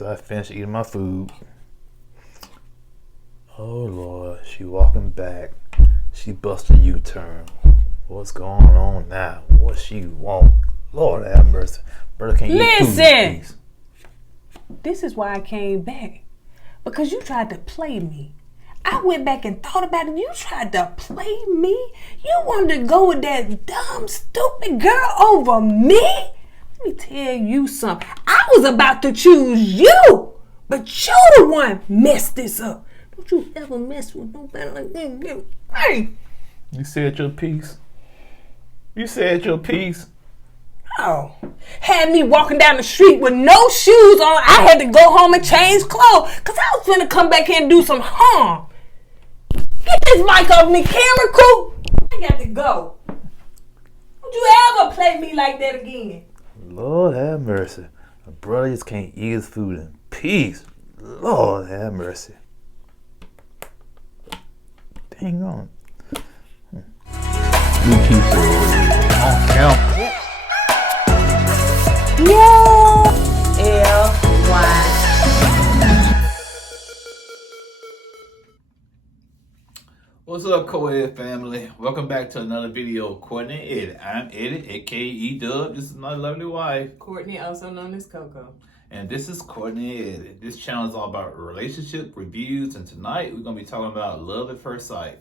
after I finished eating my food. Oh Lord, she walking back. She busted a U-turn. What's going on now? What she want? Lord have mercy. Brother can't eat food. Listen! This is why I came back. Because you tried to play me. I went back and thought about it. You tried to play me? You wanted to go with that dumb, stupid girl over me? Let me tell you something. I was about to choose you. But you the one messed this up. Don't you ever mess with nobody like me. Hey! You said your piece. You said your piece. Oh, had me walking down the street with no shoes on. I had to go home and change clothes because I was finna come back here and do some harm. Get this mic off me, camera crew. I got to go. Don't you ever play me like that again. Lord have mercy. My brother just can't eat his food in peace. Lord have mercy. Dang on. You keep it on count. Yep. Yo, LiQWYD. What's up, KOED family? Welcome back to another video of KOURTNEY. I'm Eddie, aka Dub. This is my lovely wife, Courtney, also known as Coco. and this is KOURTNEY. This channel is all about relationship reviews, and tonight we're gonna be talking about love at first sight.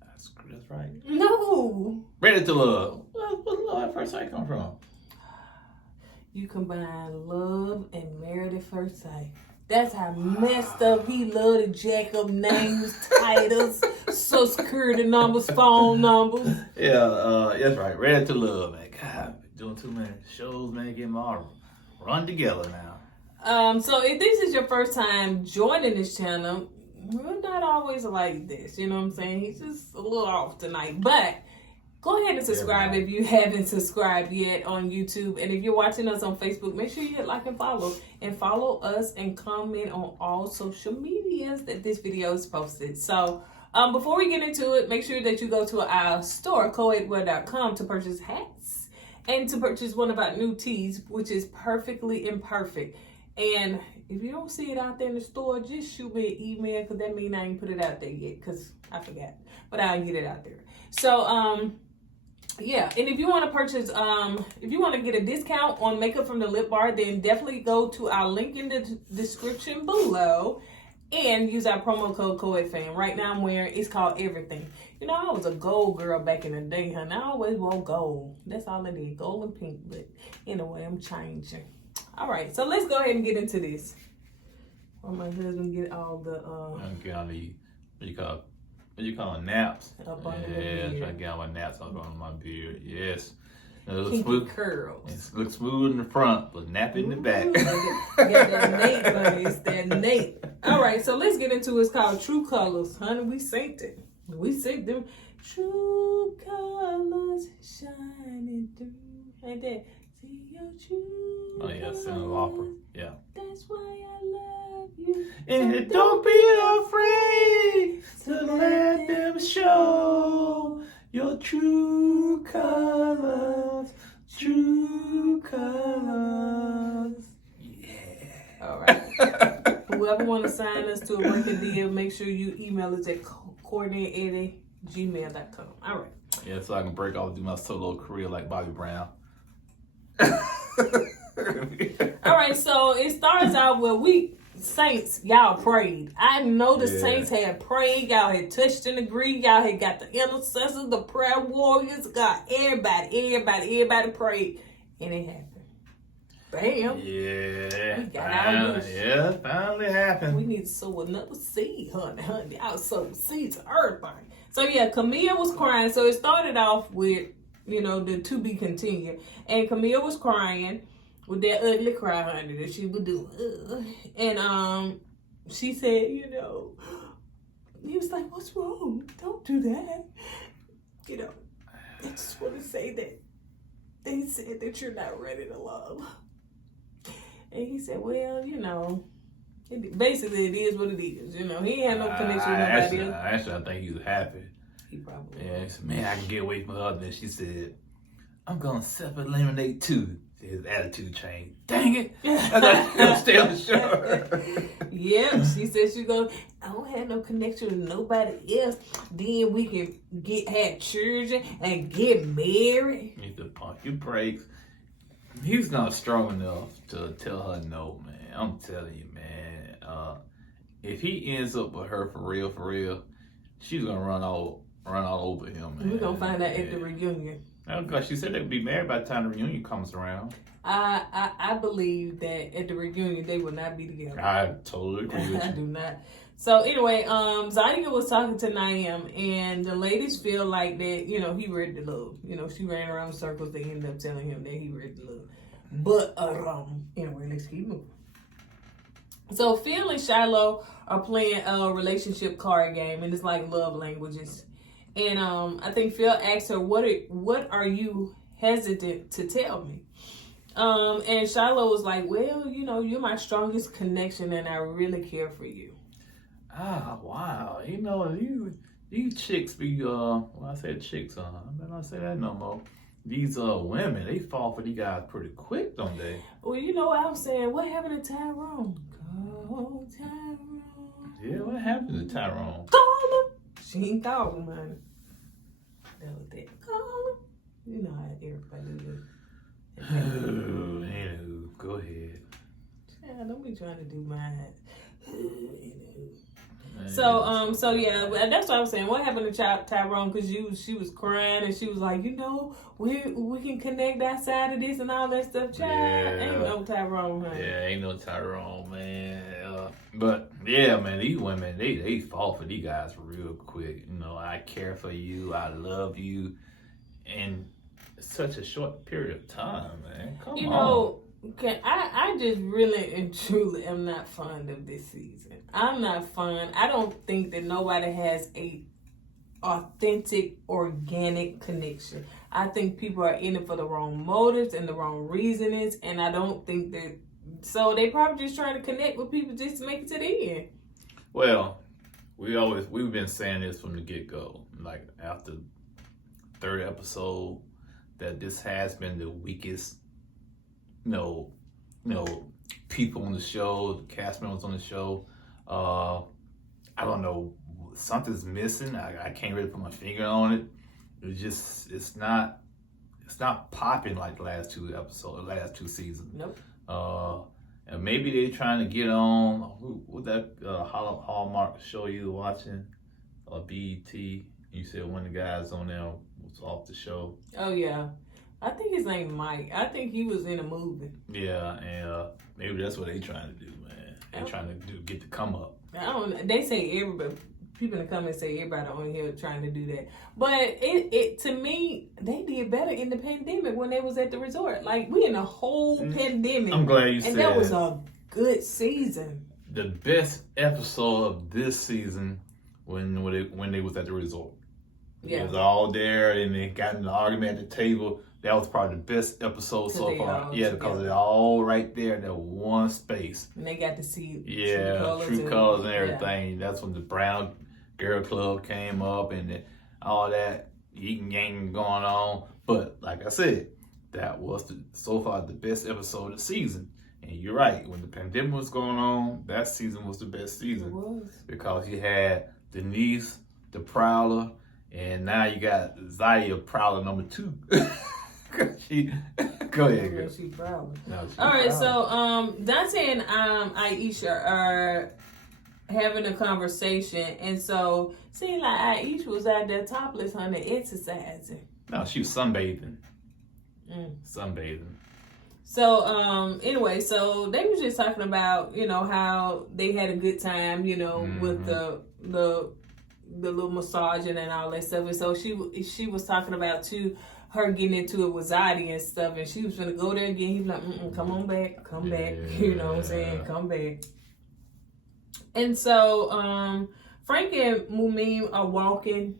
That's right. No. Ready to love. Where's love at first sight come from? You combine love and married at first sight. That's how messed up he loved to jack up names, titles, social security numbers, phone numbers. Yeah, that's right. Ready to love, man. God, doing too many shows, man. Getting them all run together now. So if this is your first time joining this channel, we're not always like this. You know what I'm saying? He's just a little off tonight, but go ahead and subscribe if you haven't subscribed yet on YouTube. And if you're watching us on Facebook, make sure you hit like and follow. And follow us and comment on all social medias that this video is posted. So before we get into it, make sure that you go to our store, KOED.com, to purchase hats and to purchase one of our new tees, which is Perfectly Imperfect. And if you don't see it out there in the store, just shoot me an email, because that means I ain't put it out there yet, because I forgot. But I'll get it out there. So, yeah, and if you want to purchase, if you want to get a discount on makeup from the Lip Bar, then definitely go to our link in the description below and use our promo code KOEDFAN. Right now I'm wearing, it's called Everything. You know, I was a gold girl back in the day, honey. I always wore gold. That's all I did, gold and pink. But anyway, I'm changing. All right, so let's go ahead and get into this. While my husband get all the Get on the, what you call them, naps? Up under the yeah, beard. trying to get on my naps up on my beard. Yes. It looks kinky smooth. curls. It looks smooth in the front, but nappy in the back. Got that Nate, honey. It's that Nate. All right, so let's get into it. It's called True Colors. Honey, we synced it. We synced them. True colors shining through. Ain't that? See your true Oh yeah, Cinema Opera. Yeah. That's why I love you. And don't be afraid to let them show your true colors. True colors. Yeah. All right. Whoever want to sign us to a record deal, make sure you email us at kourtneyandeddie@gmail.com. All right. Yeah, so I can break off and do my solo career like Bobby Brown. All right, so it starts out where we saints, y'all prayed. I know the saints had prayed. Y'all had touched and agreed. Y'all had got the intercessors, the prayer warriors, got everybody prayed, and it happened. Bam. Yeah. We got our wish. Yeah, finally happened. We need to sow another seed, honey. Y'all sow seeds of everything. So yeah, Camille was crying. So it started off with, you know, the to be continued. And Camille was crying with that ugly cry, honey, that she would do. And she said, you know, he was like, what's wrong? Don't do that. You know, I just want to say that they said that you're not ready to love. And he said, well, you know, basically it is what it is. You know, he ain't had no connection with nobody else. Actually, I think he was happy. He probably Yeah, he said, man, I can get away from her. And then she said, I'm going to self-eliminate too. his attitude changed. Dang it! I thought he was stay on the show. Yep, she said she go. I don't have no connection with nobody else. Then we can have children and get married. You need to pump your brakes. He's not strong enough to tell her no, man. I'm telling you, man. If he ends up with her for real, she's gonna run all over him, man. We're gonna find out at the reunion. Because she said they would be married by the time the reunion comes around. I believe that at the reunion they will not be together. I totally agree with you. I do not. So anyway, Zydia was talking to Naeem, and the ladies feel like that, you know, he ready to love. You know, she ran around in circles. They ended up telling him that he ready to love. But anyway, let's keep moving. So Phil and Shiloh are playing a relationship card game, and it's like love languages. And I think Phil asked her, what are you hesitant to tell me? And Shiloh was like, well, you know, you're my strongest connection, and I really care for you. Ah, wow. You know, you chicks be, well, I said chicks, I better not say that no more. These women, they fall for these guys pretty quick, don't they? Well, you know what I'm saying? What happened to Tyrone? Call Tyrone. Yeah, what happened to Tyrone? Call him. She ain't called him, man. That was that. Call him. You know how everybody do it. Anywho, go ahead. Yeah, don't be trying to do mine. So yeah, that's what I was saying. What happened to Tyrone? Because she was crying and she was like, you know, we can connect outside of this and all that stuff. Child, ain't no Tyrone, honey. Yeah, ain't no Tyrone, man. But yeah, man, these women they fall for these guys real quick. You know, I care for you, I love you, and such a short period of time, man. Come on. You know, I just really and truly am not fond of this season. I'm not fond. I don't think that nobody has a authentic, organic connection. I think people are in it for the wrong motives and the wrong reasonings, and I don't think that. So they probably just trying to connect with people just to make it to the end. Well, we've been saying this from the get-go, like after third episode, that this has been the weakest, people on the show, the cast members on the show. I don't know, something's missing. I can't really put my finger on it. It's not popping like the last two seasons. Nope. And maybe they're trying to get on, what that Hallmark show you watching, BET. You said one of the guys on there was off the show. Oh yeah, I think his name Mike. I think he was in a movie. Yeah, and maybe that's what they trying to do, man. They trying to get the come up. I don't. They say everybody. People in the comments say everybody on here trying to do that. But it to me, they did better in the pandemic when they was at the resort. Like, we in a whole pandemic. I'm glad you said that. And that was a good season. The best episode of this season when they was at the resort. Yeah. It was all there and they got in an argument at the table. That was probably the best episode so far. Yeah, because they're all right there in that one space. And they got to see true colors and everything. Yeah. That's when the Brown Girl Club came up and all that eating game going on. But like I said, that was so far the best episode of the season. And you're right, when the pandemic was going on, that season was the best season. It was. Because you had Denise, the Prowler, and now you got Zydia Prowler number 2. Go ahead, girl. She Prowler. All right, so Dante and Aisha are having a conversation, and so seemed like Aisha was out there topless, honey, exercising. No, she was sunbathing. Sunbathing. So anyway, so they was just talking about, you know, how they had a good time, you know, with the little massaging and all that stuff. And so she was talking about too, her getting into it with Zydia and stuff, and she was gonna go there again. He was like, come on back, come back. You know what I'm saying? Come back. And so Frank and Mumim are walking.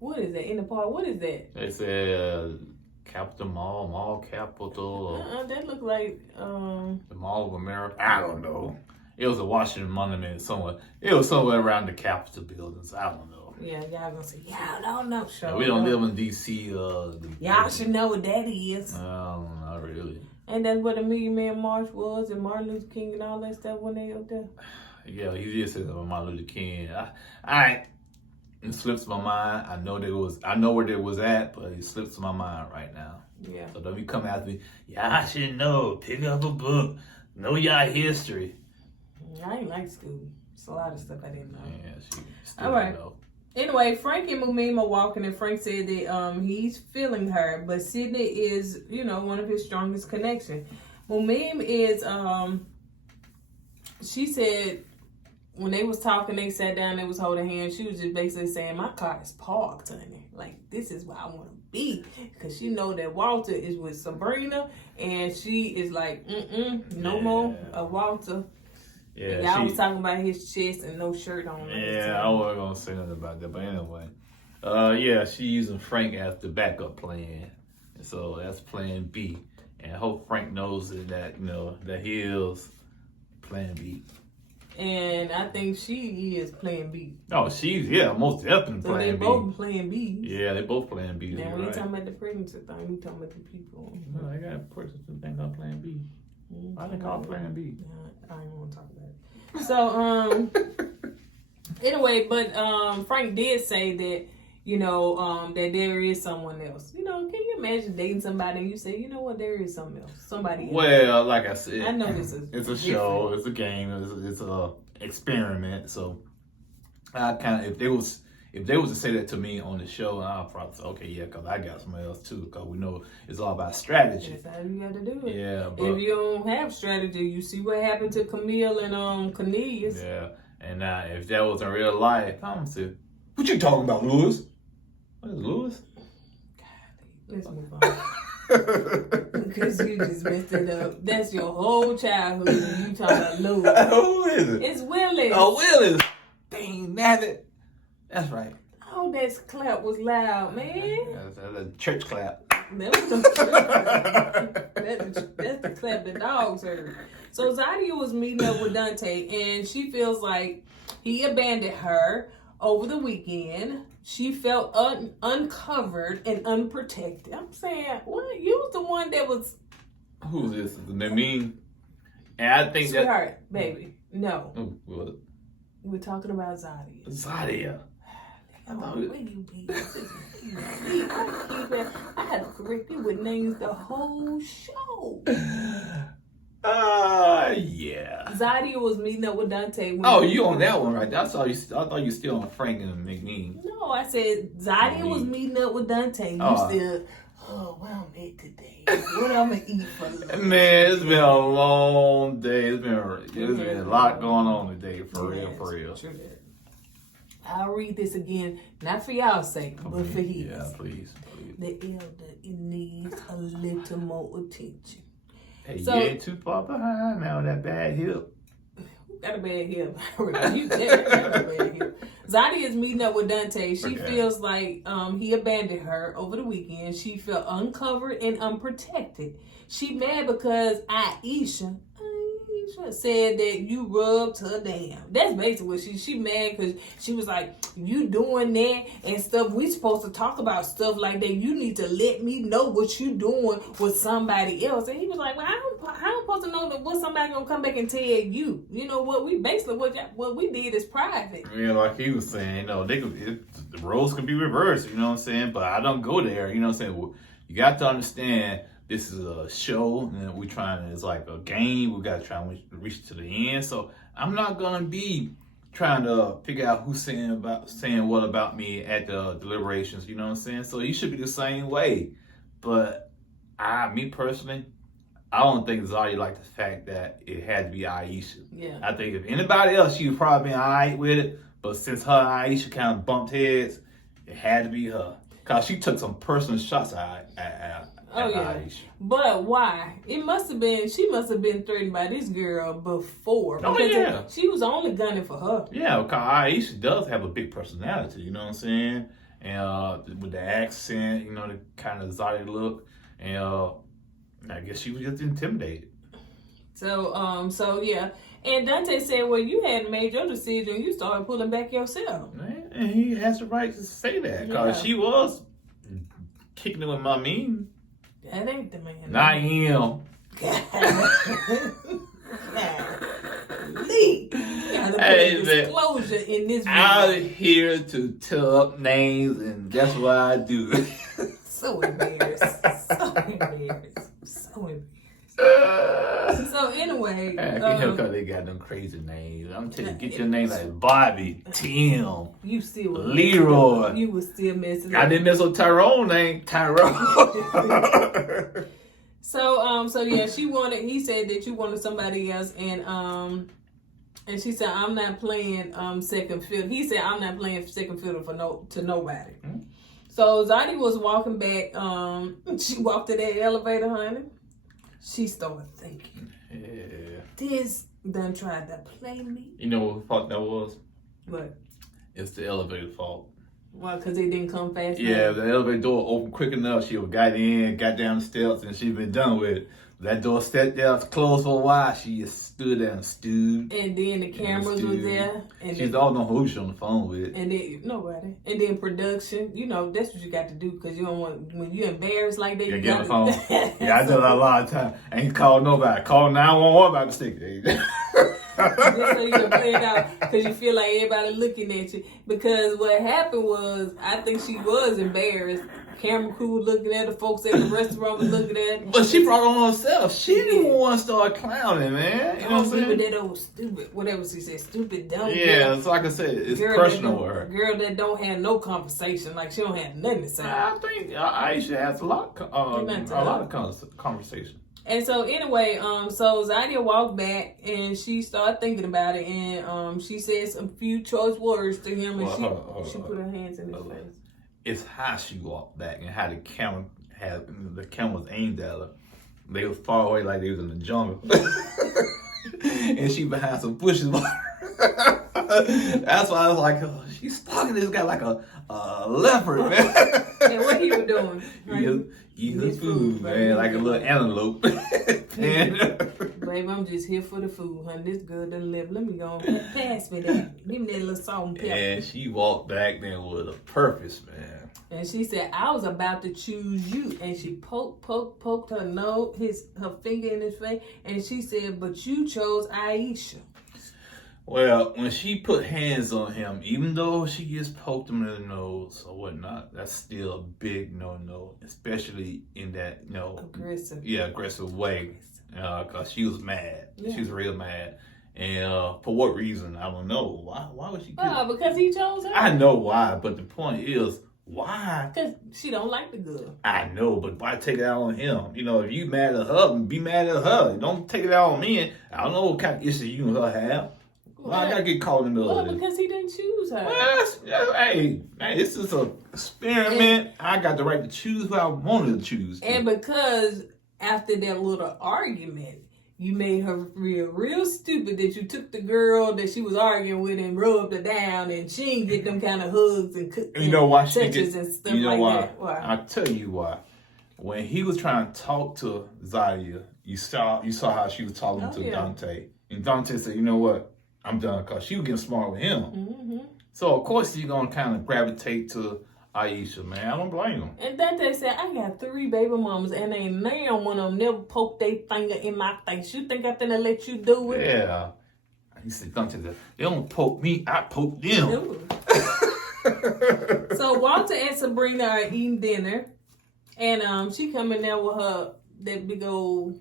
What is that in the park? What is that? They said Capital Mall Capital. That looked like the Mall of America. I don't know. It was a Washington Monument somewhere. It was somewhere around the Capitol buildings. I don't know. Yeah, y'all gonna say, y'all don't know. We don't live in D.C. Y'all should know what that is. Not really. And that's what the Million Man March was, and Martin Luther King and all that stuff when they up there. Yeah, he did say something about Martin Luther King. It slips my mind. I know where they was at, but it slips my mind right now. Yeah. So don't be coming after me. Yeah, I should know. Pick up a book. Know your history. I ain't like school. It's a lot of stuff I didn't know. Yeah, she still all right. know. Anyway, Frank and Mumim are walking, and Frank said that he's feeling her, but Sydney is, one of his strongest connections. Mumim is, she said, when they was talking, they sat down, they was holding hands. She was just basically saying, my car is parked, honey. Like, this is where I want to be. Because she know that Walter is with Sabrina, and she is like, no more Walter. Yeah, y'all was talking about his chest and no shirt on. Yeah, I wasn't going to say nothing about that. But anyway, she using Frank as the backup plan. And so that's plan B. And I hope Frank knows that, that he is plan B. And I think she is plan B. Oh, she's, most definitely so plan B. So they both plan B. Yeah, they both plan B. Now, we ain't talking about the pregnancy thing. We talking about the people. No, I got a person who think I'm plan B. Why they call plan B? I ain't want to talk about it. So, anyway, but Frank did say that, that there is someone else. Can you imagine dating somebody and you say, you know what, there is something else. Somebody else. Well, like I said, I know this is it's a show, it's a game, it's a experiment. So I kind of, if they was to say that to me on the show, I'll probably say, okay, yeah, because I got somebody else too, because we know it's all about strategy. That's how you got to do it. Yeah, but if you don't have strategy, you see what happened to Camille and Cornelius. Yeah, and if that was in real life, I'm say, what you talking about, Lewis? What is Lewis? Let's move on. Because you just messed it up. That's your whole childhood and you talking about Lewis. Who is it? It's Willis. Oh, Willis. Dang, nabbit. That's right. Oh, that clap was loud, man. That's a church clap. That was no church clap. That's the clap the dogs heard. So Zadia was meeting up with Dante, and she feels like he abandoned her over the weekend. She felt uncovered and unprotected. I'm saying, what? You was the one that was... Who's this? I mean, and I think Sweetheart, baby. No. What? We're talking about Zadia. Zadia. Where you be? I had to correct you with names the whole show. Yeah. Zadia was meeting up with Dante. You on that one right there. I thought you still on Frank and McNeil. No, I said Zadia was meeting up with Dante. You still, what I'm eat today? What I'm gonna eat for lunch? Man, it's been a long day. It's been a lot going on today, for real. True. I'll read this again, not for y'all's sake, but for his. Yeah, please. The elder needs a little more attention. Hey, you ain't too far behind now, that bad hip. Who got a bad hip? You got a bad hip. Zadia is meeting up with Dante. She feels like he abandoned her over the weekend. She felt uncovered and unprotected. She mad because Aisha said that you rubbed her down. That's basically what she mad because she was like, you doing that and stuff. We supposed to talk about stuff like that. You need to let me know what you doing with somebody else. And he was like, well, how am supposed to know that what somebody gonna come back and tell you? You know what? We basically what we did is private. Yeah, like he was saying, the roles can be reversed. You know what I'm saying? But I don't go there. You know what I'm saying? Well, you got to understand. This is a show, and it's like a game. We got to try and reach to the end. So I'm not going to be trying to figure out who's saying what about me at the deliberations. You know what I'm saying? So you should be the same way. But me personally, I don't think Zadia liked the fact that it had to be Aisha. Yeah. I think if anybody else, she would probably been all right with it. But since her and Aisha kind of bumped heads, it had to be her. Because she took some personal shots at Aisha. But why? She must have been threatened by this girl before. She was only gunning for her. Yeah, because Aisha does have a big personality, you know what I'm saying? And with the accent, the kind of exotic look. And I guess she was just intimidated. So yeah. And Dante said, well, you hadn't made your decision. You started pulling back yourself. And he has the right to say that because she was kicking it with my mean. That ain't the man. Not him. Lee, hey, disclosure in this video. I'm here to tell up names, and that's what I do. So embarrassed. So embarrassed. So embarrassed. So anyway, because they got them crazy names. I'm telling you, get your name like Bobby, Tim, you still Leroy. You was still messing up. I didn't mess with Tyrone name, Tyrone. So yeah, he said that you wanted somebody else, and she said, I'm not playing second fiddle. He said, I'm not playing second fiddle to nobody. Mm-hmm. So Zaddy was walking back. She walked to that elevator, honey. She started thinking, this done tried to play me. You know what fault that was? What? It's the elevator fault. Well, because it didn't come fast enough? Yeah, the elevator door opened quick enough. She got in, got down the steps, and she been done with it. That door sat there closed for a while. She just stood there and stewed. And then the cameras was there. And she's all on who she on the phone with. And then nobody. And then production. You know, that's what you got to do because you don't want, when you're embarrassed like that, you get on the phone. Yeah, I do that a lot of times. I ain't called nobody. Call 911 by mistake. Just so you can play it out because you feel like everybody looking at you. Because what happened was, I think she was embarrassed. Camera crew looking at her, folks at the restaurant was looking at her. But she brought it on herself. She didn't want to start clowning, man. You know what I'm saying? That old stupid, whatever she said, stupid, dumb. Yeah, it's like I said, it's personal with her. Girl that don't have no conversation, like she don't have nothing to say. I think Aisha has a lot of conversation. And so anyway, so Zadia walked back and she started thinking about it, and she said some few choice words to him, and she put her hands in his face. It's how she walked back and how the camera was aimed at her. They was far away like they was in the jungle. And she behind some bushes. That's why I was like, oh, she's stalking this guy like a leopard, man. And what he was doing? Eating his food, man, like a little antelope. Baby, I'm just here for the food, honey. This good to live. Let me go on. Pass me that. Give me that little salt and pepper. And she walked back then with a purpose, man. And she said, I was about to choose you. And she poked her nose, her finger in his face. And she said, but you chose Aisha. Well, when she put hands on him, even though she just poked him in the nose or whatnot, that's still a big no-no, especially in that, aggressive way. Because she was mad. Yeah. She was real mad. And for what reason? I don't know. Why would she do that? Because he chose her. I know why, but the point is, why? Because she don't like the girl. I know, but why take it out on him? You know, if you mad at her, be mad at her. Don't take it out on me. I don't know what kind of issue you and her have. Why I gotta get caught in the middle of this? Because he didn't choose her. Well, hey, this is an experiment. I got the right to choose who I wanted to choose. And because after that little argument, you made her feel real stupid that you took the girl that she was arguing with and rubbed her down, and she didn't get them kind of hugs and you know why she touches and stuff like that. Why? I'll tell you why. When he was trying to talk to Zadia, you saw how she was talking to Dante. And Dante said, you know what? I'm done, because she was getting smart with him. Mm-hmm. So, of course, he's going to kind of gravitate to Aisha, man. I don't blame him. And Dante said, I got 3 baby mamas, and ain't now one of them never poked their finger in my face. You think I'm finna let you do it? Yeah. He said, Dante said, they don't poke me, I poke them. So, Walter and Sabrina are eating dinner, and she coming there with that big old...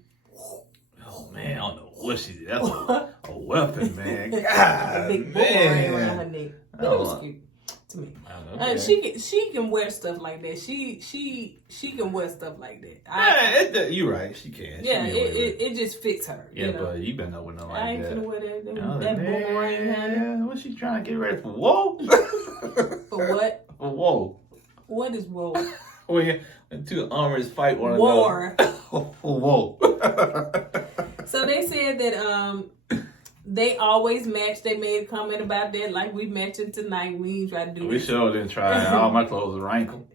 Oh, man, I don't know what she did. That's a weapon, man. God, a big boomerang around her neck. But it was cute to me. She can wear stuff like that. She can wear stuff like that. You're right. She can. Yeah, it just fits her. Yeah, but you better know what like that. I ain't finna wear that boomerang, honey. What's she trying to get ready for? Whoa. For what? For whoa. What is whoa? When two armors fight one another. War. Whoa. So they said that they always match. They made a comment about that, like we matching tonight. We ain't try to do. We sure didn't try. All my clothes are wrinkled.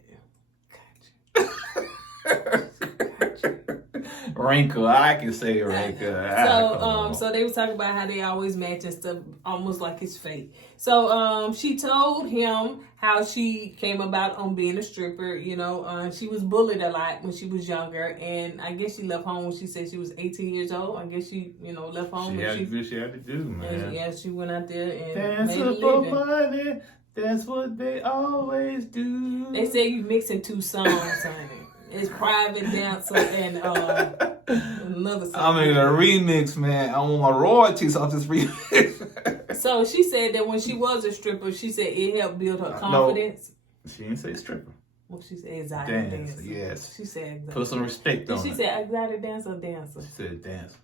wrinkle. I can say wrinkle. So they was talking about how they always match and stuff, almost like it's fake. So she told him how she came about on being a stripper. You know, she was bullied a lot when she was younger, and I guess she left home when she said she was 18 years old. I guess she, left home. She had to do, man. Yeah, she went out there and dancing for money. That's what they always do. They say you mixing two songs, honey. It's Private Dancer and another song. I mean, a remix, man. I want my royalties off this remix. So she said that when she was a stripper, she said it helped build her confidence. No, she didn't say stripper. Well, she said exotic dancer. Yes. She said exotic. Put some respect on it. She said exotic dancer. She said dance.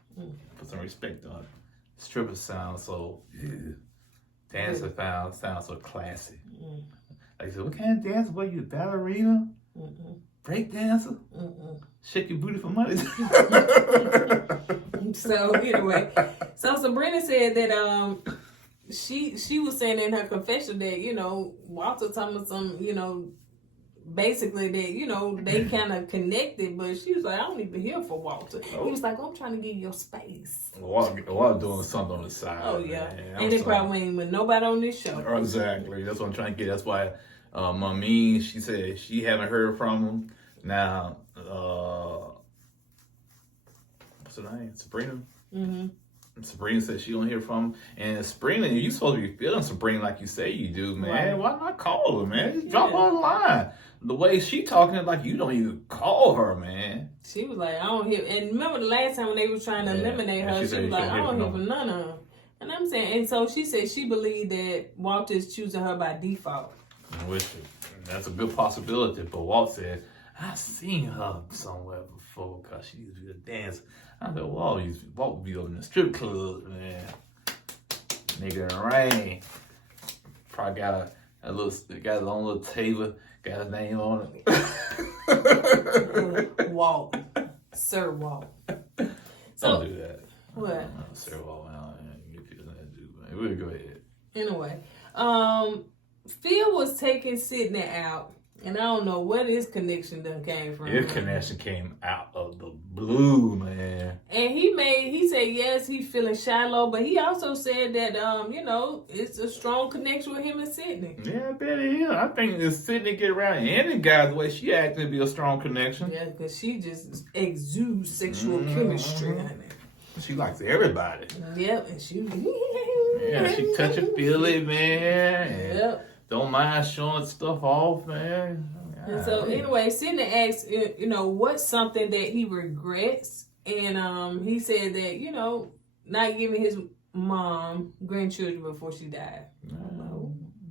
Put some respect on it. Stripper sounds so... Dancer sounds so classy. Like, so what kind of dancer? What, you ballerina? Break dancer? Shake your booty for money? So anyway, so Sabrina said that she was saying in her confession that Walter told me some basically that they kind of connected, but she was like, I don't even hear for Walter. He was like, I'm trying to give you space. Walter doing something on the side. Oh yeah, man. and they probably ain't with nobody on this show. Exactly, that's what I'm trying to get. That's why Mommy, she said she haven't heard from him. Now, what's her name? Sabrina. Sabrina said she don't hear from him. And Sabrina, you supposed to be feeling Sabrina like you say you do, man. Right. Why not call her, man? Just drop her a line. The way she talking, like you don't even call her, man. She was like, I don't hear. And remember the last time when they was trying to eliminate her, she was like, I don't hear from none of them. And I'm saying, and so she said she believed that Walter is choosing her by default. Which, that's a good possibility. But Walt said, I've seen her somewhere before because she used to be a dancer. I said, Walt would be over in the strip club, man. Nigga in the rain. Probably got his own little table, got his name on it. Walt. Sir Walt. So, don't do that. What? Sir Walt, we'll go ahead. Anyway, Phil was taking Sydney out. And I don't know where this connection done came from. His connection came out of the blue, man. And he said, yes, he's feeling shallow, but he also said that, it's a strong connection with him and Sydney. Yeah, I bet it is. I think if Sydney get around any guy the way she acting, it'd be a strong connection. Yeah, because she just exudes sexual chemistry. She likes everybody. Yep, and she... Yeah, she touch and feel it, man. Yep. Don't mind showing stuff off, man. And so anyway, Sydney asked, what's something that he regrets? And he said that, not giving his mom grandchildren before she died.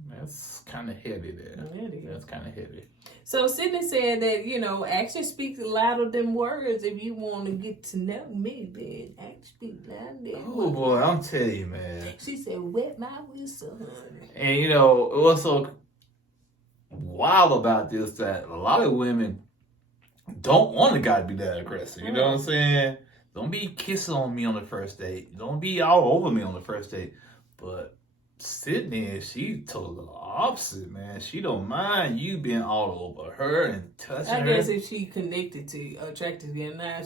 That's kind of heavy there. That's kind of heavy. So Sydney said that, actions speak louder than words. If you want to get to know me, then actions speak louder than words. Oh, boy, I'm telling you, man. She said, wet my whistle, honey. And, what's so wild about this, that a lot of women don't want a guy to be that aggressive. You know what I'm saying? Don't be kissing on me on the first date. Don't be all over me on the first date. But Sydney, she told the opposite, man. She don't mind you being all over her and touching her. I guess if she connected to you, attracted to you. Now,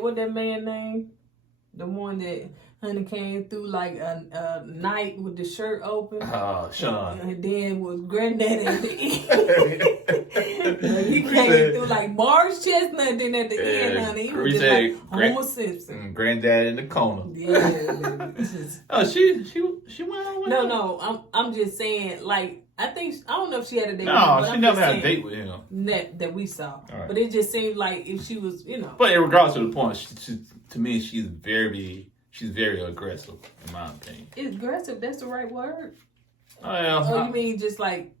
what that man name? The one that honey came through like a night with the shirt open. Sean. And then was granddaddy at the end. He came through like Mars Chestnut, then at the end, honey, he was just like Homer Simpson. Granddad in the corner. Yeah. Oh, she went on with him? No, I'm just saying, like, I don't know if she had a date with him. No, she never had a date with him. That we saw. Right. But it just seemed like if she was, But in regards to the point, to me, she's very aggressive, in my opinion. Is aggressive, that's the right word? Oh, yeah. Oh, you mean just like...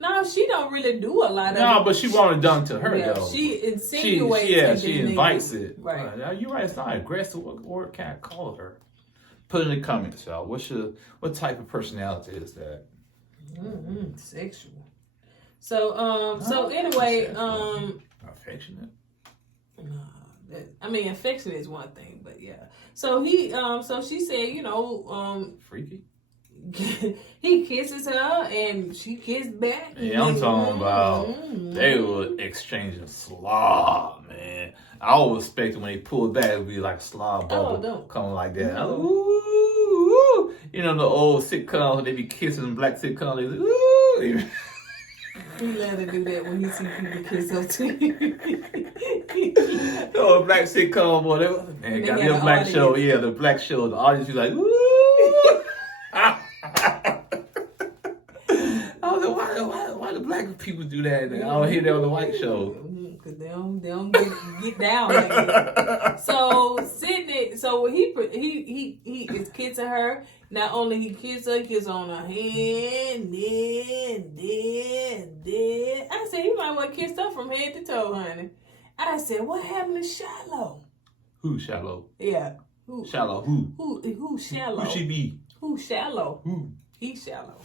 No, she don't really do a lot of it. No, but she wanted it done to her, though. She insinuates. She invites it. Right. You're right, it's not aggressive. What word can I call her? Put in the comments, y'all. What type of personality is that? Sexual. So anyway, affectionate. I mean, affectionate is one thing, but yeah. So she said, freaky. He kisses her and she kissed back. Yeah, I'm talking about they were exchanging slob, man. I always expected when they pulled back, it would be like a slob bubble coming like that. No. Ooh, you know the old sitcoms, they be kissing black sitcoms. They like, ooh. He let her do that when he see people kiss her too. Oh, black sitcom, boy. Man, got the black show. Yeah, the black show. The audience be like, ooh. I was like, why do black people do that? I don't hear that on the white show. Because they don't get down like that. So Sydney, so he is kissing her. Not only he kiss on her hand, then. I said, he might want to kiss her from head to toe, honey. I said, what happened to Shallow? Who Shallow? Yeah. Shallow who? Who Shallow? Who she be? Who Shallow? Who? He Shallow.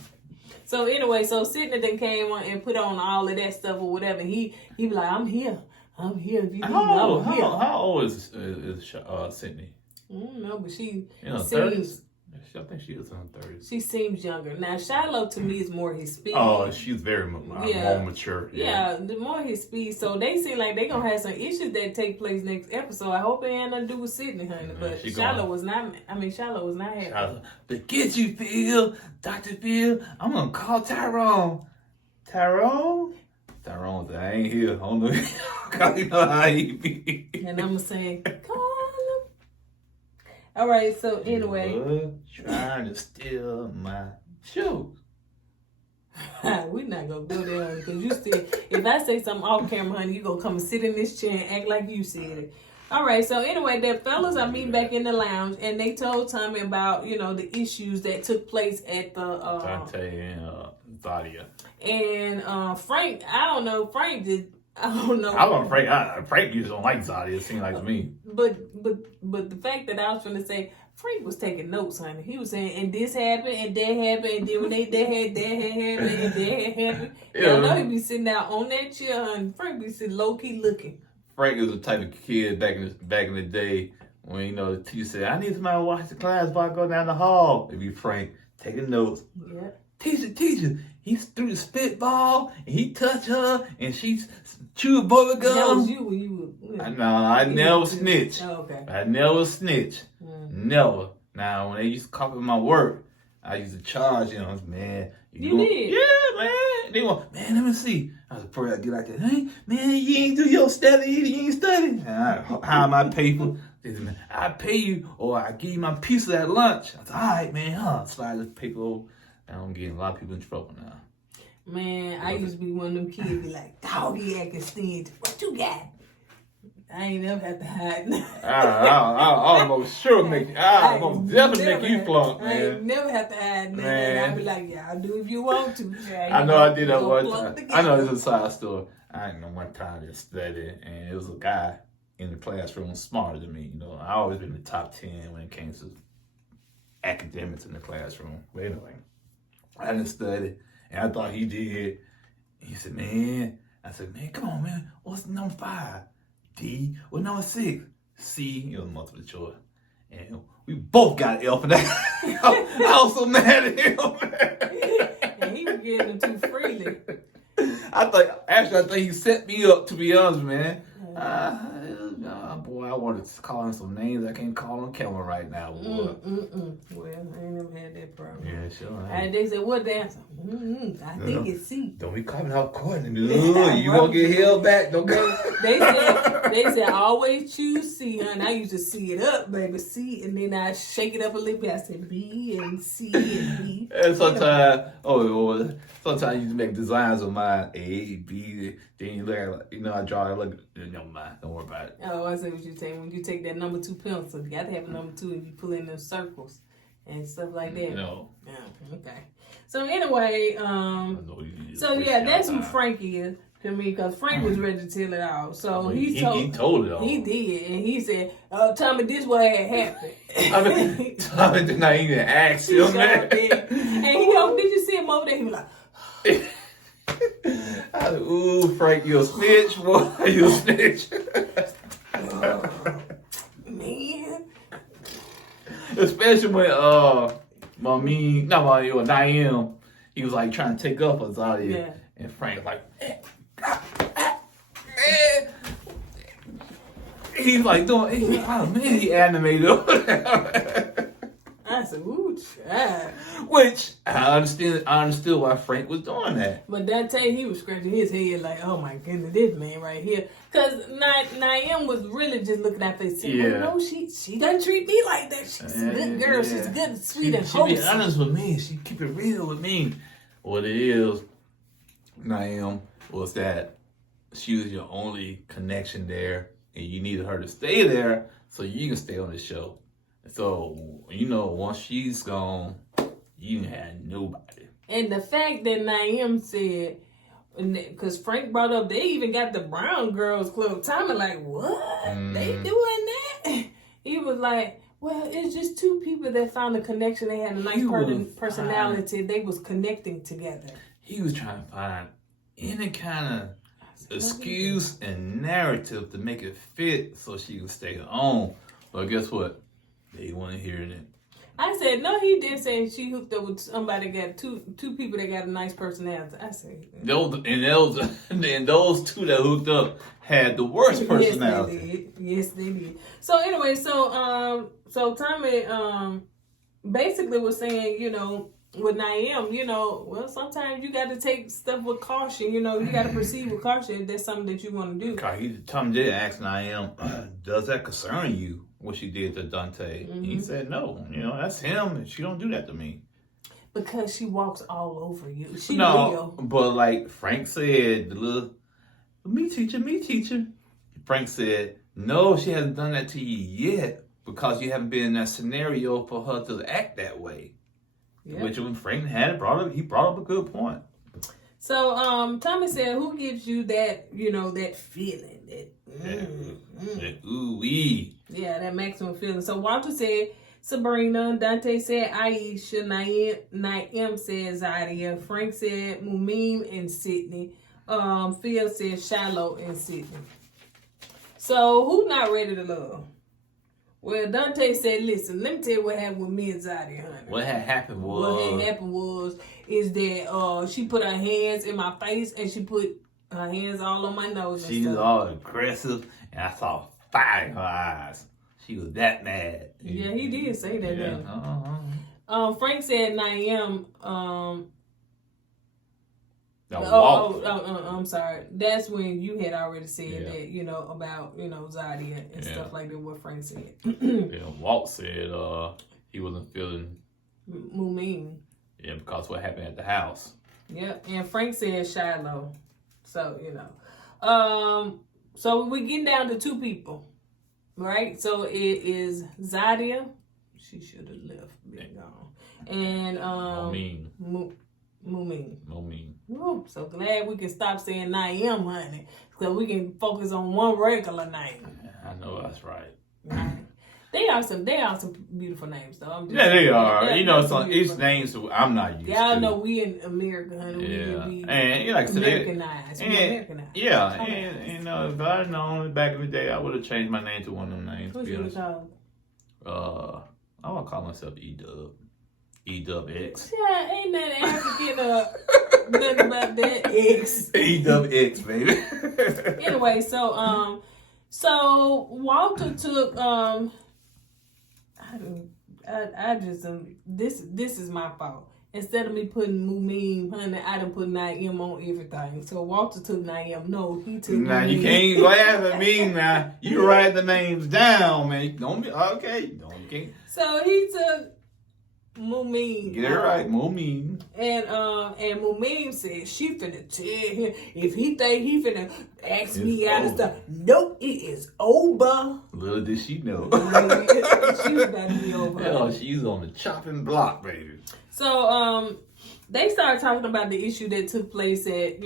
So anyway, so Sydney then came on and put on all of that stuff or whatever. He be like, I'm here. If you need me, I'm here. How old is Sydney? I don't know, but she seems 30s? I think she was in her 30s. She seems younger. Now, Shiloh to me is more his speed. Oh, she's very more mature. Yeah, the more his speed. So they seem like they gonna have some issues that take place next episode. I hope it ain't nothing to do with Sydney, honey. But Shiloh was not happy. But get you, Phil, Dr. Phil. I'm gonna call Tyrone. Tyrone, I ain't here. I don't know. You know how he be. And I'm saying, call him. All right. So anyway, trying to steal my show. We're not gonna go there because you still. If I say something off camera, honey, you gonna come and sit in this chair and act like you said it. All right. So anyway, the fellas are meeting back in the lounge, and they told Tommy about the issues that took place at the Dante and Zadia. And Frank, I don't know. Frank did. I don't know. I want Frank. Frank just don't like Zadia. It seemed like to me. But the fact that I was trying to say, Frank was taking notes, honey. He was saying, and this happened, and that happened, and then when that had happened, and that had happened. Yeah. I know he be sitting out on that chair, honey. Frank be sitting low key looking. Frank was the type of kid back in the day when the teacher said, "I need somebody to watch the class while I go down the hall." It'd be Frank taking notes. Yeah. Teacher. He threw the spitball and he touched her and she chewed bubble gum. That was you when you were. No, I never snitch. Oh, okay. I never snitch. Never. Now, when they used to copy my work, I used to charge man. You did? Yeah, man. They want, man, let me see. I was afraid I'd get like that. Hey, man, you ain't do your study. You ain't study. And I hide my paper. They said, man, I pay you or I give you my piece of that lunch. I said, all right, man. Slide this paper over. I'm getting a lot of people in trouble now. Man, I used to be one of them kids be like, dog, he acting stingy. What you got? I ain't never have to hide. I almost sure make you. I almost definitely make you flunk, man. I ain't never have to hide, man. I be like, yeah, I'll do if you want to. I know I did that one time. I know it's a side story. I know one time I studied, and it was a guy in the classroom smarter than me. I always been in the top 10 when it came to academics in the classroom. But anyway, I didn't study, and I thought he did. He said, man, come on, man. What's number 5? D. Well, number 6? C. It was multiple choice. And we both got L for that. I was so mad at him, man. And he was getting them too freely. I think he set me up, to be honest, man. Boy, I wanted to call him some names I can't call on camera right now, boy. Well, I ain't never had that problem. Yeah, sure. And they said, what dance? I think it's C. Don't be coming out Courtney. You gonna get held back. Don't go. They said always choose C, honey. I used to see it up, baby. C, and then I shake it up a little bit. I said B and C and B. And sometimes, sometimes you make designs of mine, A, B. Then you look at, I draw it. Look, never mind. Don't worry about it. Oh, I see what you're saying. When you take that number 2 pencil, you got to have a number 2 and you pull in them circles and stuff like that. No. Yeah, okay. So anyway, that's who Frank is to me, because Frank was ready to tell it all. So he told it all. He did, and he said, "Tommy, this what had happened." Tommy did not even ask him that. And did you see him over there? He was like. Ooh, Frank, you a snitch, boy. You a snitch. Man. Especially when Naeem, he was like trying to take up Azadia. Yeah. And Frank was like, man. He's like doing, oh man, he animated. I said, ooh, child. Which I understood why Frank was doing that. But Dante, he was scratching his head like, oh my goodness, this man right here. Because Naim was really just looking at face saying, oh no, she doesn't treat me like that. She's a good girl. She's good, sweet, and wholesome. She be honest with me. She keep it real with me. What it is, Naim, was that she was your only connection there, and you needed her to stay there so you can stay on the show. So, once she's gone, you had nobody. And the fact that Naim said, because Frank brought up, they even got the Brown Girls Club. Tommy like, what? They doing that? He was like, well, it's just two people that found a connection. They had a nice personality. They was connecting together. He was trying to find any kind of excuse and narrative to make it fit so she could stay on. But guess what? They weren't hearing it. I said, no, he did say she hooked up with somebody that got two people that got a nice personality. I said, those two that hooked up had the worst personality. Yes, they did. So anyway, so Tommy basically was saying, with Naim, well, sometimes you got to take stuff with caution. You got to proceed with caution if that's something that you want to do. Tommy did ask Naim, does that concern you? What she did to Dante. He said no. That's him, and she don't do that to me. Because she walks all over you. She no, will. But like Frank said, the little me teacher. Frank said, no, she hasn't done that to you yet because you haven't been in that scenario for her to act that way. Yep. Which when Frank he brought up a good point. So Tommy said, who gives you that, that feeling? That ooh-wee. Yeah, that maximum feeling. So Walter said Sabrina. Dante said Aisha. Naim said Zadia. Frank said Mumim and Sydney. Phil said Shiloh and Sydney. So who not ready to love? Well, Dante said, listen, let me tell you what happened with me and Zadia, honey. What had happened was that she put her hands in my face and she put her hands all on my nose. She was all aggressive, and I saw fire in her eyes. She was that mad. Yeah, he did say that. Yeah. Frank said Naim. I'm sorry. That's when you had already said that, about Zadia and stuff like that. What Frank said. Walt said he wasn't feeling Mumim. Yeah, because what happened at the house. Yep, and Frank said Shiloh. So, so we're getting down to two people, right? So it is Zadia. She should have left, been gone. And Mumim. Oh, so glad we can stop saying Naim, honey, so we can focus on one regular name. I know that's right. They are some beautiful names, though. They are. Each names I'm not used to. Y'all know we in America, honey. And like I said, Americanized. Yeah, and if I had known back in the day, I would have changed my name to one of them names. What you would call? I want to call myself E-Dub. E-Dub X. Yeah, ain't nothing African nothing about that X. E-Dub X, baby. Anyway, so Walter took I just this is my fault. Instead of me putting Mumim, honey, I done put Naim on everything. So Walter took Naim. No, he took Now Mumim. You can't laugh at me now. You write the names down, man. Don't be okay. You can't. So he took Mumim. Get it right, Mumim. And Mumim said she finna tell him if he think he finna ask me out and stuff. Nope, it is over. Little did she know. She was about to be over. Hell, she's on the chopping block, baby. So they started talking about the issue that took place at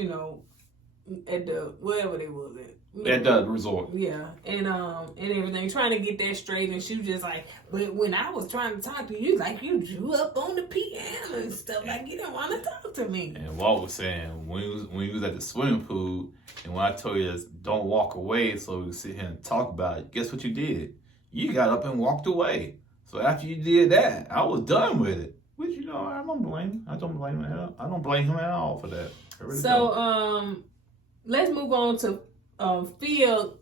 at the wherever they was at. At the resort. Yeah, and everything, trying to get that straight, and she was just like, but when I was trying to talk to you, like you drew up on the piano and stuff, like you didn't want to talk to me. And Walt was saying when he was at the swimming pool, and when I told you don't walk away so we could sit here and talk about it, guess what you did? You got up and walked away. So after you did that, I was done with it. Which I don't blame. I don't blame him at all. I don't blame him at all for that. So let's move on to Phil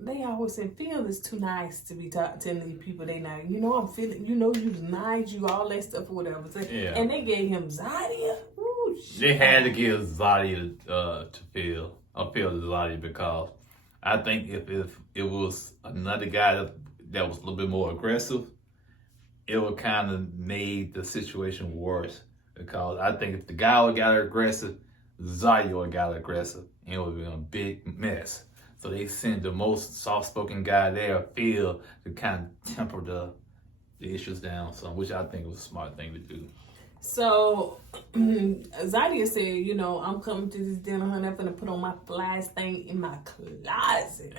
they always say Phil is too nice to be telling these people they not. You know, I'm feeling. You know, you nice, you all that stuff or whatever. So, Yeah. And they gave him Zadia. Ooh, They had to give Zadia to Phil. I feel to Zadia because I think if it was another guy that was a little bit more aggressive, it would kind of made the situation worse. Because I think if the guy would got aggressive, Zadia would got aggressive, and it would have been a big mess. So they sent the most soft-spoken guy there, Phil, to kind of temper the issues down some, which I think was a smart thing to do. So Zadia said, you know, I'm coming to this dinner, honey. I'm gonna put on my flyest thing in my closet.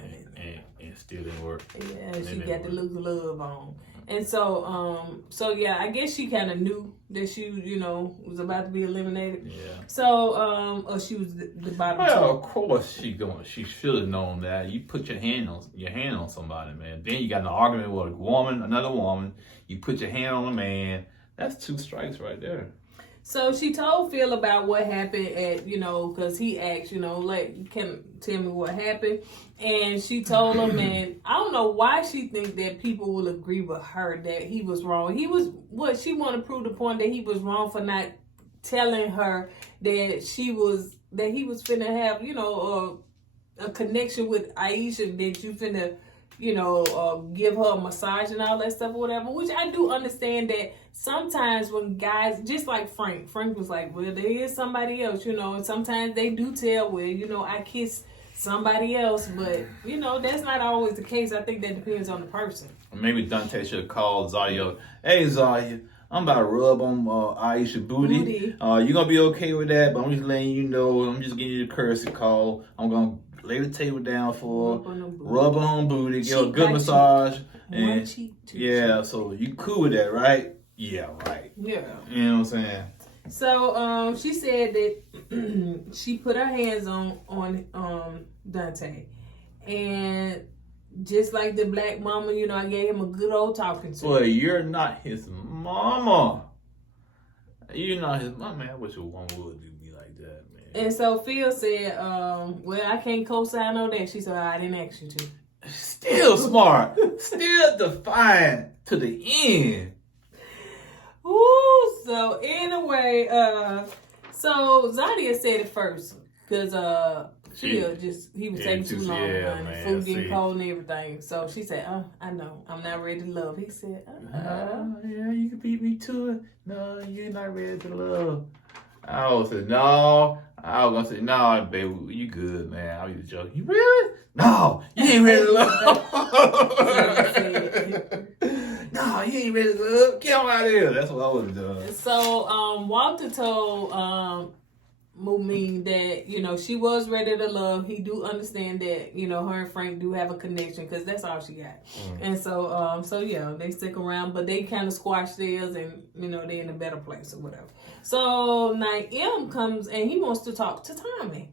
And still didn't work. Yeah, she got the look of love on. And so yeah, I guess she kind of knew that she, you know, was about to be eliminated. Yeah. So, or she was the bottom two. Well, of course she should have known that. You put your hand on somebody, man. Then you got an argument with another woman. You put your hand on a man. That's 2 strikes right there. So she told Phil about what happened at, you know, because he asked, you know, like, can tell me what happened. And she told him, and I don't know why she think that people will agree with her that he was wrong. She want to prove the point that he was wrong for not telling her that he was finna have, you know, a connection with Aisha, that you finna, you know, give her a massage and all that stuff or whatever, which I do understand that sometimes when guys, just like Frank was like, well, there is somebody else, you know, and sometimes they do tell, well, you know, I kiss somebody else, but, you know, that's not always the case. I think that depends on the person. Maybe Dante should have called Zadia. Hey, Zadia, I'm about to rub on Aisha booty. You gonna be okay with that? But I'm just letting you know, I'm just giving you the courtesy call. I'm gonna lay the table down for rub on booty, give her a good massage. And yeah, so you cool with that, right? Yeah, right. Yeah. You know what I'm saying? So she said that she put her hands on Dante, and just like the black mama, you know, I gave him a good old talking to. Well, you're not his mama. You're not his mama. Man, I wish a woman would do me like that, man. And so Phil said, well, I can't co-sign on that. She said, I didn't ask you to. Still smart. Still defiant to the end. Ooh, so anyway, so Zadia said it first, because Phil he was taking too long, man. Food getting cold and everything. So she said, I know, I'm not ready to love. He said, yeah, you can beat me to it. No, you're not ready to love. I was say no. I was gonna say no, baby, you good, man. I was just joking. You really? No, you ain't ready to love. No, you ain't ready to love. Get on out of here. That's what I was doing. So Walter told Mumin that, you know, she was ready to love. He do understand that, you know, her and Frank do have a connection, because that's all she got. And so yeah, they stick around, but they kind of squash theirs, and, you know, they're in a better place or whatever. So Naim comes and he wants to talk to Tommy.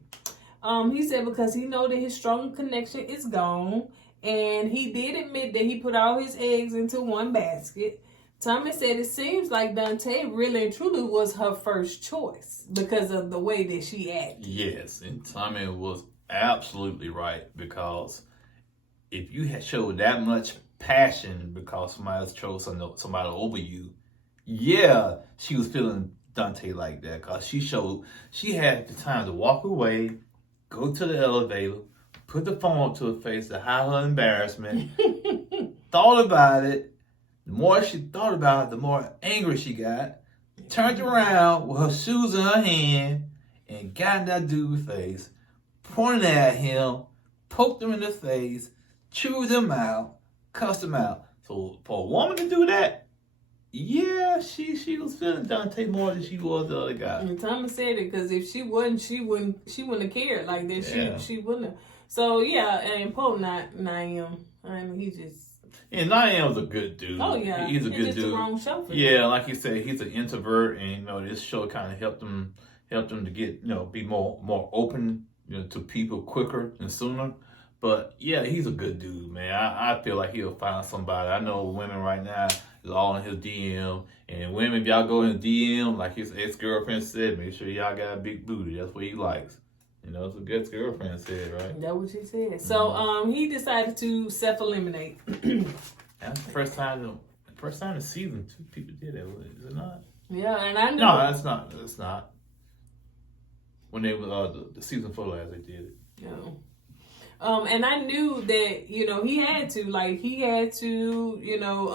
He said because he know that his strong connection is gone, and he did admit that he put all his eggs into one basket. Tommy said it seems like Dante really and truly was her first choice because of the way that she acted. Yes, and Tommy was absolutely right, because if you had showed that much passion because somebody chose somebody over you, yeah, she was feeling Dante like that, because she had the time to walk away, go to the elevator, put the phone up to her face to hide her embarrassment, thought about it. The more she thought about it, the more angry she got, turned around with her shoes in her hand and got in that dude's face, pointed at him, poked him in the face, chewed him out, cussed him out. So for a woman to do that, yeah, she was feeling Dante more than she was the other guy. And Thomas said it, because if she wouldn't have cared like that. Yeah. She wouldn't have. So yeah, and Poe Naim, I mean, he just. And Naim's a good dude. Oh yeah, he's a good dude. The wrong show for yeah, him. Like you said, he's an introvert, and you know this show kind of helped him to get, you know, be more open, you know, to people quicker and sooner. But yeah, he's a good dude, man. I feel like he'll find somebody. I know women right now is all in his DM, and women, if y'all go in the DM, like his ex-girlfriend said, make sure y'all got a big booty. That's what he likes. You know, it's a good girlfriend said, right? That's what she said. So he decided to self-eliminate. That's the first time the season 2 people did that, is it not? Yeah, and I knew. No, that's not. That's not. When they were the season 4 last, they did it. Yeah. And I knew that, you know, he had to, you know,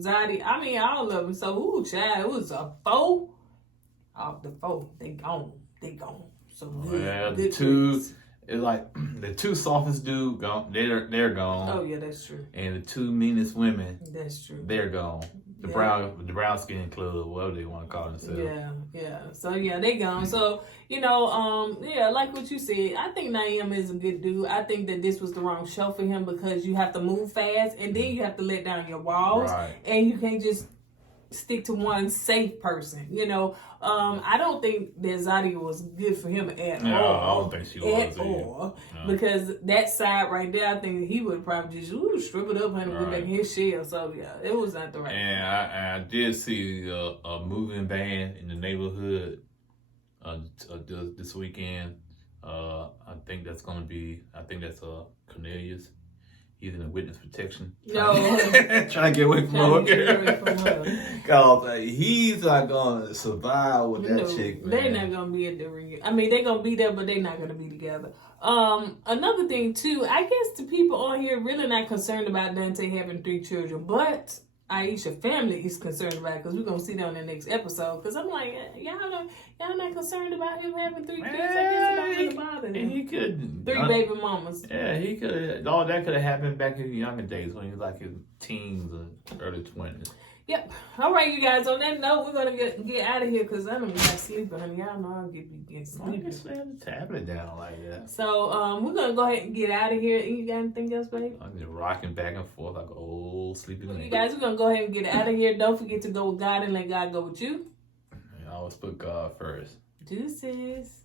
Zaddy. I mean, all of them. So, child, it was a 4 off the 4. They gone. So good. Yeah, good the 2, things. it's like the 2 softest dude gone. They're gone. Oh yeah, that's true. And the 2 meanest women, that's true. They're gone. The brown skin club, whatever they want to call themselves. Yeah. So yeah, they gone. So, you know, like what you said, I think Naeem is a good dude. I think that this was the wrong show for him because you have to move fast and then you have to let down your walls. Right. And you can't just stick to one safe person. You know, I don't think that Zaddy was good for him at all. I don't think she was at all. No. Because that side right there, I think he would probably just strip it up and put back in his shell. So yeah, it was not the right. And I did see a moving van in the neighborhood this weekend. I think that's Cornelius. He's in a witness protection. No. Trying to get away from her. Because he's not going to survive with that chick, man. They're not going to be at the reunion. I mean, they're going to be there, but they're not going to be together. Another thing, too, I guess the people on here really not concerned about Dante having 3 children, but Aisha family is concerned about it because we're going to see that on the next episode. Because I'm like, y'all not concerned about him having 3 kids? I guess it don't really bother him. And he could. 3 baby mamas. Yeah, he could. All that could have happened back in the younger days when he was like his teens or early 20s. Yep. All right, you guys. On that note, we're gonna get out of here because I don't got sleep, honey. Y'all know I'll get sleepy. Just lay the tablet down like that. So we're gonna go ahead and get out of here. You got anything else, babe? I'm just rocking back and forth like an old sleepy man. You guys, we're gonna go ahead and get out of here. Don't forget to go with God and let God go with you. And I always put God first. Deuces.